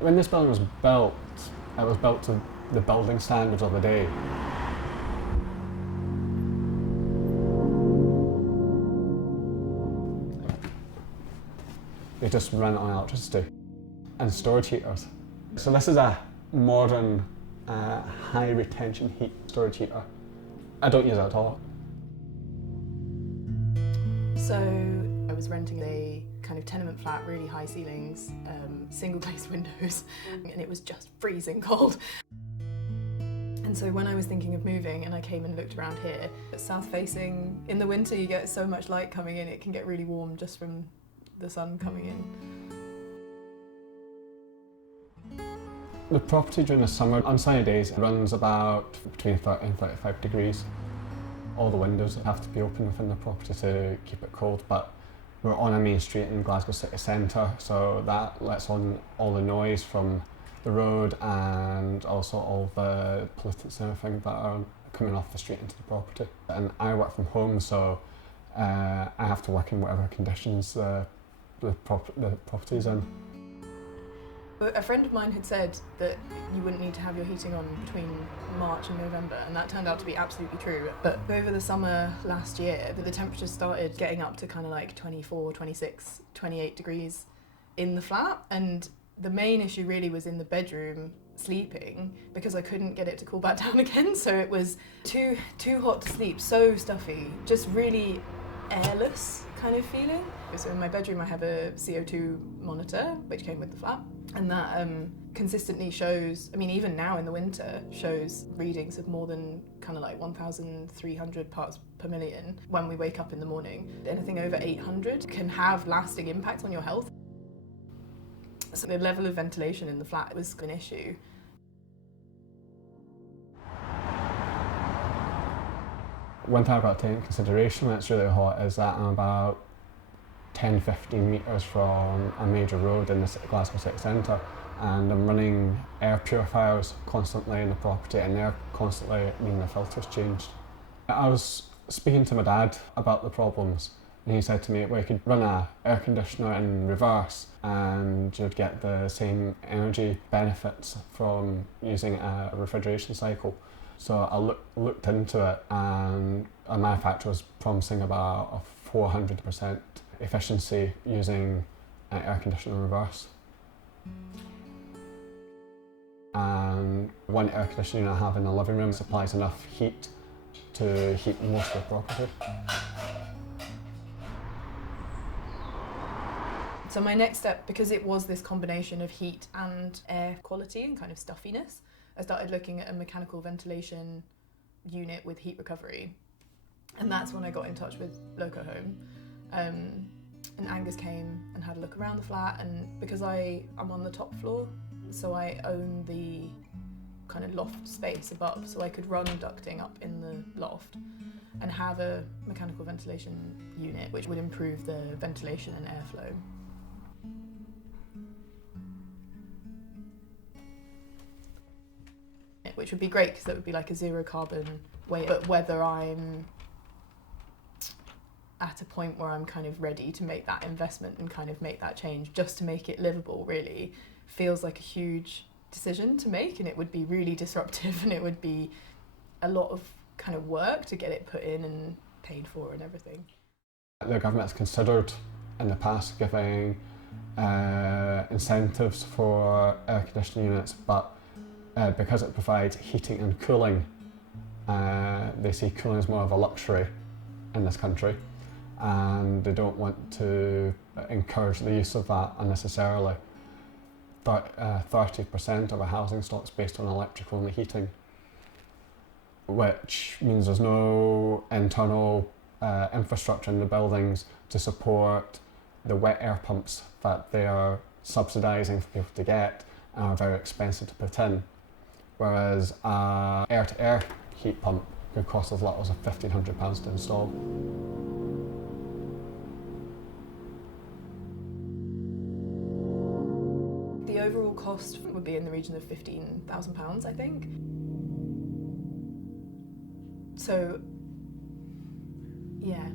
When this building was built, it was built to the building standards of the day. They just run on electricity and storage heaters. So this is a modern high retention heat storage heater. I don't use it at all. So I was renting a kind of tenement flat, really high ceilings, single glazed windows, and it was just freezing cold. And so when I was thinking of moving and I came and looked around here, south facing, in the winter you get so much light coming in, it can get really warm just from the sun coming in. The property during the summer, on sunny days, runs about between 30 and 35 degrees. All the windows have to be open within the property to keep it cold, but we're on a main street in Glasgow city centre, so that lets on all the noise from the road and also all the pollutants and everything that are coming off the street into the property. And I work from home, so I have to work in whatever conditions the property's in. A friend of mine had said that you wouldn't need to have your heating on between March and November, and that turned out to be absolutely true. But over the summer last year, the temperatures started getting up to kind of like 24, 26, 28 degrees in the flat, and the main issue really was in the bedroom sleeping, because I couldn't get it to cool back down again. So it was too hot to sleep, so stuffy, just really airless kind of feeling. So in my bedroom I have a CO2 monitor which came with the flat, and that consistently shows, I mean even now in the winter, shows readings of more than kind of like 1,300 parts per million when we wake up in the morning. Anything over 800 can have lasting impacts on your health. So the level of ventilation in the flat was an issue. One thing I've got to take into consideration when it's really hot is that I'm about 10-15 metres from a major road in the Glasgow city centre, and I'm running air purifiers constantly in the property, and they're constantly needing the filters changed. I was speaking to my dad about the problems, and he said to me, well, you could run an air conditioner in reverse and you'd get the same energy benefits from using a refrigeration cycle. So I looked into it, and a manufacturer was promising about a 400% efficiency using an air conditioner in reverse. And one air conditioner I have in the living room supplies enough heat to heat most of the property. So my next step, because it was this combination of heat and air quality and kind of stuffiness, I started looking at a mechanical ventilation unit with heat recovery. And that's when I got in touch with Loco Home. And Angus came and had a look around the flat, and because I'm on the top floor, so I own the kind of loft space above, so I could run ducting up in the loft and have a mechanical ventilation unit which would improve the ventilation and airflow. Which would be great because that would be like a zero carbon way, but whether I'm at a point where I'm kind of ready to make that investment and kind of make that change just to make it livable really feels like a huge decision to make, and it would be really disruptive, and it would be a lot of kind of work to get it put in and paid for and everything. The government's considered in the past giving incentives for air conditioning units, but because it provides heating and cooling, they see cooling as more of a luxury in this country, and they don't want to encourage the use of that unnecessarily. 30% of our housing stock is based on electric-only heating, which means there's no internal infrastructure in the buildings to support the wet air pumps that they are subsidising for people to get and are very expensive to put in. Whereas an air-to-air heat pump could cost as little as £1,500 to install. The overall cost would be in the region of £15,000, I think. So, yeah,